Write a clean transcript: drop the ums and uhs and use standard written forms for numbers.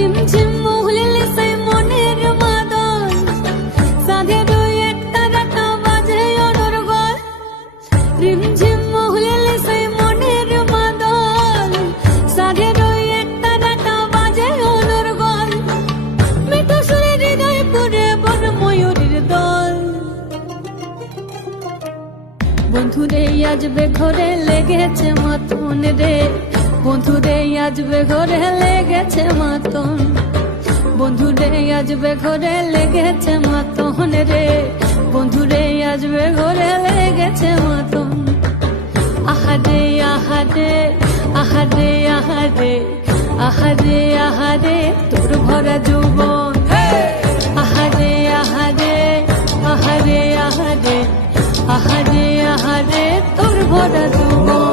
রিমঝিম মহুলিলে সেই মনের মাদল, সাধের ওই একটা রাটা বাজে অনর্গল। রিমঝিম মহুলিলে সেই মনের মাদল, সাধের ওই একটা রাটা বাজে অনর্গল। মিঠু সুরে হৃদয় পুরে বন ময়ূরীর দল। বন্ধুরে আসবে ঘরে লেগেছে মতন রে, বন্ধুরে আসবে ঘরে লেগেছে মতন। বন্ধুরে আসবে ঘরে লেগেছে মতন রে, বন্ধুরে আসবে ঘরে লেগেছে মতন। আহারে আহারে আহারে আহারে আহারে আহারে তোর ভরা যৌবন। আহারে আহারে আহারে আহারে আহারে আহারে তোর ভরা যৌবন।